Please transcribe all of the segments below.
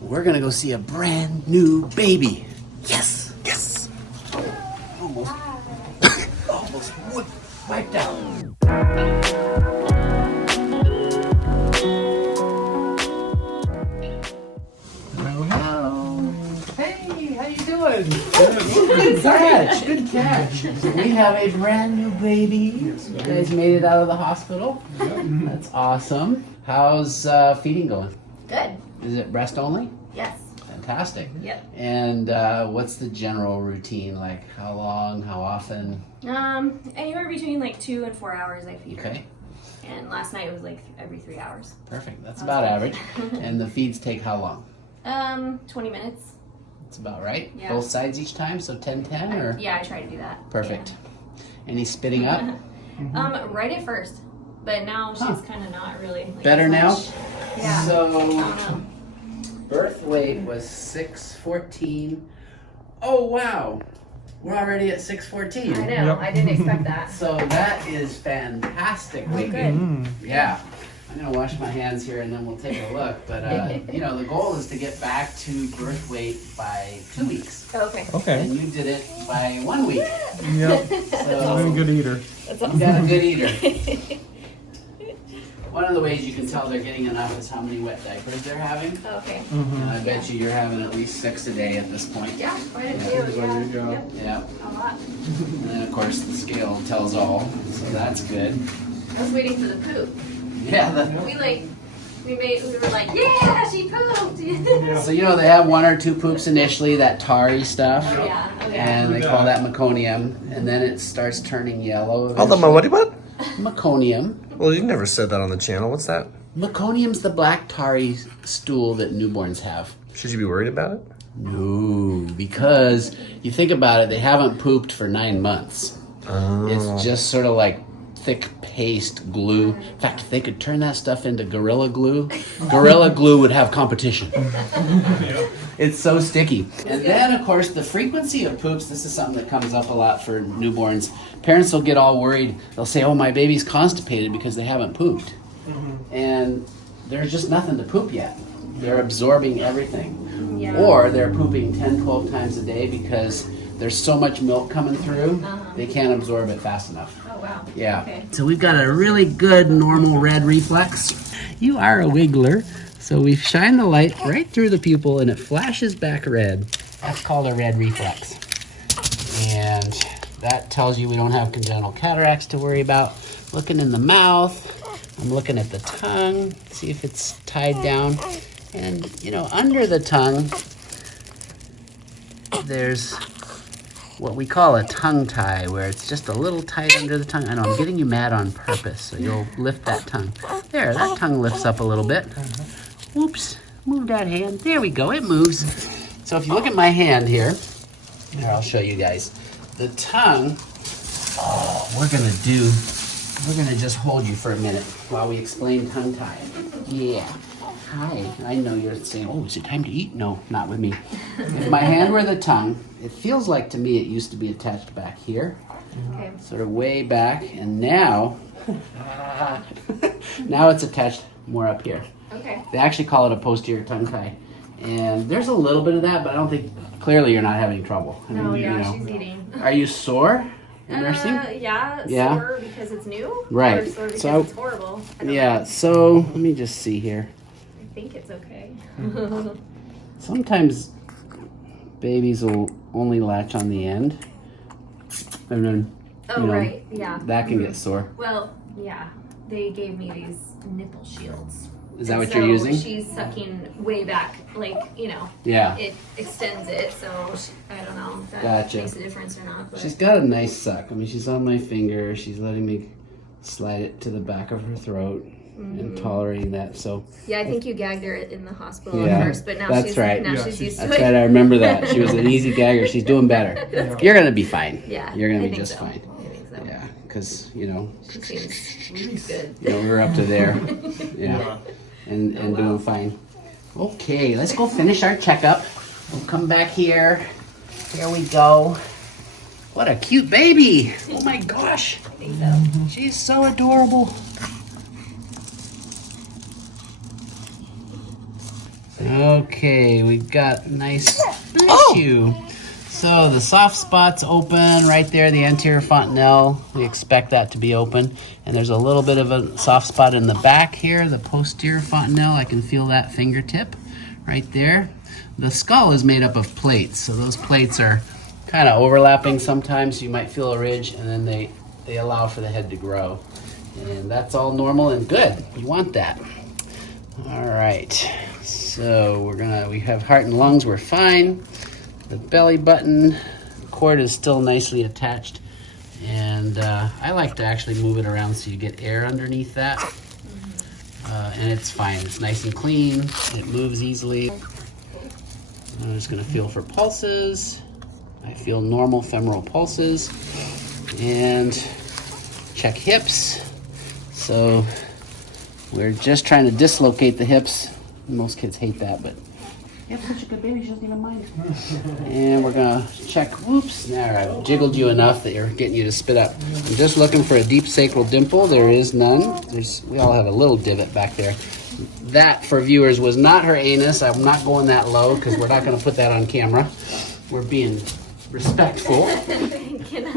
we're gonna go see a brand new baby. Yes! Yes. Almost wiped out. Hello. Hey, how you doing? Good catch. Good catch. We have a brand new baby. You guys made it out of the hospital. That's awesome. How's feeding going? Good. Is it breast only? Yes. Fantastic. Yep. And what's the general routine? Like how long, how often? Anywhere between like 2 and 4 hours I feed her. Okay, And last night it was like every 3 hours. perfect. That's about average. And the feeds take how long? 20 minutes. It's about right. Yeah. Both sides each time, so 10-10 or? Yeah, I try to do that. Perfect. Any spitting up? Right at first, but now she's kind of not really. Like, Better as now? much. Yeah. I So don't know. birth weight was 614. Oh wow, we're already at 614. I know. Yep. I didn't expect that. So that is fantastic weight gain. Yeah. I'm gonna wash my hands here and then we'll take a look. But you know, the goal is to get back to birth weight by 2 weeks. Okay. Okay. And you did it by 1 week. Yep. So I'm a good eater. That's you awesome. got a good eater. One of the ways you can tell they're getting enough is how many wet diapers they're having. Okay. And I bet you you're having at least 6 a day at this point. Yeah, quite a few. There Yeah. you go. Yep, Yeah. a lot. And then of course the scale tells all, so that's good. I was waiting for the poop. Yeah. We were like, yeah, she pooped. So you know they have 1 or 2 poops initially, that tarry stuff. Oh yeah. Okay. And they call that meconium, and then it starts turning yellow. Hold on, what? Meconium. Well, you never said that on the channel. What's that? Meconium's the black tarry stool that newborns have. Should you be worried about it? No, because you think about it, they haven't pooped for 9 months. It's just sort of like thick paste glue. In fact, if they could turn that stuff into Gorilla Glue, Gorilla Glue would have competition. It's so sticky. And then, of course, the frequency of poops, this is something that comes up a lot for newborns. Parents will get all worried. They'll say, oh, my baby's constipated because they haven't pooped. And there's just nothing to poop yet. They're absorbing everything. Yeah. Or they're pooping 10, 12 times a day because there's so much milk coming through, they can't absorb it fast enough. Oh wow. Yeah. Okay. So we've got a really good normal red reflex. You are a wiggler. So we shine the light right through the pupil and it flashes back red. That's called a red reflex. And that tells you we don't have congenital cataracts to worry about. Looking in the mouth, I'm looking at the tongue, see if it's tied down. And you know, under the tongue, there's what we call a tongue tie, where it's just a little tight under the tongue. I know I'm getting you mad on purpose, so you'll lift that tongue. There, that tongue lifts up a little bit. Oops, move that hand. There we go, it moves. So if you look at my hand here, I'll show you guys. The tongue, we're gonna just hold you for a minute while we explain tongue tie. Yeah. Hi, I know you're saying, oh, is it time to eat? No, not with me. If my hand were the tongue, it feels like to me it used to be attached back here, Okay. sort of way back, and now, now it's attached more up here. Okay. They actually call it a posterior tongue tie. And there's a little bit of that, but I don't think, clearly you're not having trouble. I No, mean, yeah, you know. she's eating. Are you sore in nursing? Yeah, Yeah. sore because it's new. Right. Or sore because So- it's horrible. I don't Yeah, know. so let me just see here. I think it's okay. Sometimes babies will only latch on the end, and then Oh, you know, right. Yeah. that can get sore. Well, yeah. They gave me these nipple shields. Is that And what you're so using? She's sucking way back, like, you know, Yeah. it extends it, so I don't know if that Gotcha. makes a difference or not. But She's got a nice suck. I mean, she's on my finger. She's letting me slide it to the back of her throat and tolerating that. So yeah, I think you gagged her in the hospital Yeah, at first, but now that's she's right. now Yeah, she's used to that's it. right. I remember that. She was an easy gagger. She's doing better. You're gonna be fine. Yeah, You're gonna I be think just so. fine. I think so. Yeah, because you know, She seems good. we're up to there. Yeah, and doing fine. Okay, let's go finish our checkup. We'll come back here. Here we go. What a cute baby! Oh my gosh, I think so. she's so adorable. Okay, we've got nice, bless you. So the soft spot's open right there, the anterior fontanelle. We expect that to be open. And there's a little bit of a soft spot in the back here, the posterior fontanelle. I can feel that fingertip right there. The skull is made up of plates, so those plates are kind of overlapping sometimes. You might feel a ridge, and then they allow for the head to grow. And that's all normal and good. You want that. All right, so we have heart and lungs, we're fine. The belly button cord is still nicely attached, and I like to actually move it around so you get air underneath that. And it's fine, it's nice and clean, it moves easily. I'm just gonna feel for pulses. I feel normal femoral pulses, and check hips. So we're just trying to dislocate the hips. Most kids hate that, but you have such a good baby, she doesn't even mind. And we're gonna check, whoops, there, I've jiggled you enough that you're getting you to spit up. I'm just looking for a deep sacral dimple. There is none. We all have a little divot back there. That, for viewers, was not her anus. I'm not going that low because we're not gonna put that on camera. We're being respectful.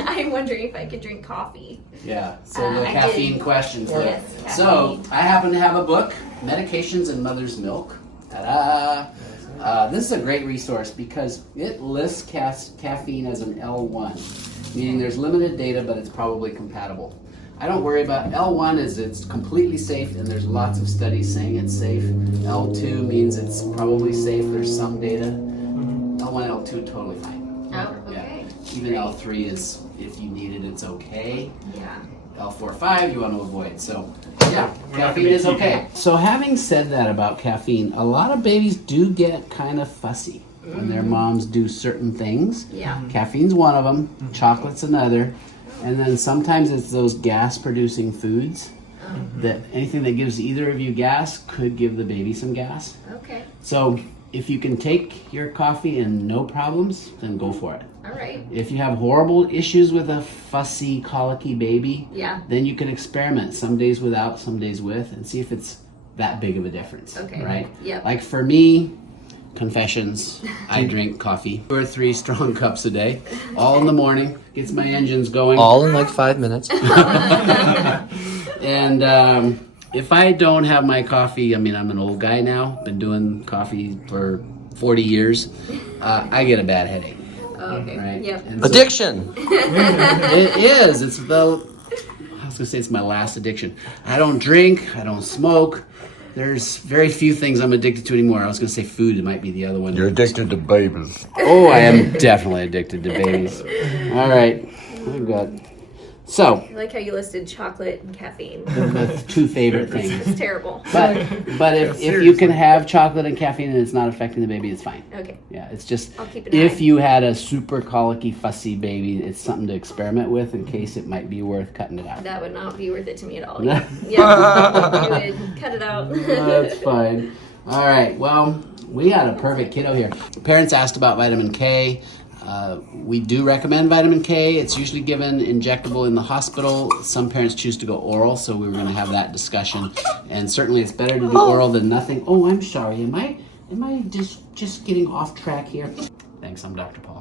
I'm wondering if I could drink coffee. Yeah, so the caffeine question. Yes, So, caffeine. I happen to have a book, Medications in Mother's Milk. Ta-da! This is a great resource because it lists caffeine as an L1, meaning there's limited data, but it's probably compatible. I don't worry about L1 is it's completely safe, and there's lots of studies saying it's safe. L2 means it's probably safe. There's some data. L1, L2, totally fine. Oh, okay. Yeah. Even L3 is, if you need it, it's okay. Yeah. L4, 5, you want to avoid. So, yeah, caffeine is okay. So, having said that about caffeine, a lot of babies do get kind of fussy when their moms do certain things. Yeah. Caffeine's one of them, chocolate's another, and then sometimes it's those gas-producing foods. That anything that gives either of you gas could give the baby some gas. Okay. So, if you can take your coffee and no problems, then go for it. All right. If you have horrible issues with a fussy, colicky baby, Yeah. then you can experiment some days without, some days with, and see if it's that big of a difference. Okay. Right? Yep. Like for me, confessions, I drink coffee 2 or 3 strong cups a day, all in the morning, gets my engines going. All in like 5 minutes. And if I don't have my coffee, I mean, I'm an old guy now, been doing coffee for 40 years, I get a bad headache. Oh, okay. Right? Yep. And so- Addiction. It is. It's I was gonna say it's my last addiction. I don't drink. I don't smoke. There's very few things I'm addicted to anymore. I was gonna say food. It might be the other one. You're addicted to babies. Oh, I am definitely addicted to babies. All right. Oh God. So I like how you listed chocolate and caffeine. the 2 favorite things. It's terrible. But if you can have chocolate and caffeine and it's not affecting the baby, it's fine. Okay. Yeah, it's just I'll keep an if eye. you had a super colicky, fussy baby, it's something to experiment with in case it might be worth cutting it out. That would not be worth it to me at all. Yeah. Yeah. You would cut it out. That's fine. All right. Well, we got a perfect kiddo here. Parents asked about vitamin K. We do recommend vitamin K. It's usually given injectable in the hospital. Some parents choose to go oral, so we were going to have that discussion. And certainly, it's better to do oral than nothing. Oh, I'm sorry. Am I just getting off track here? Thanks. I'm Dr. Paul.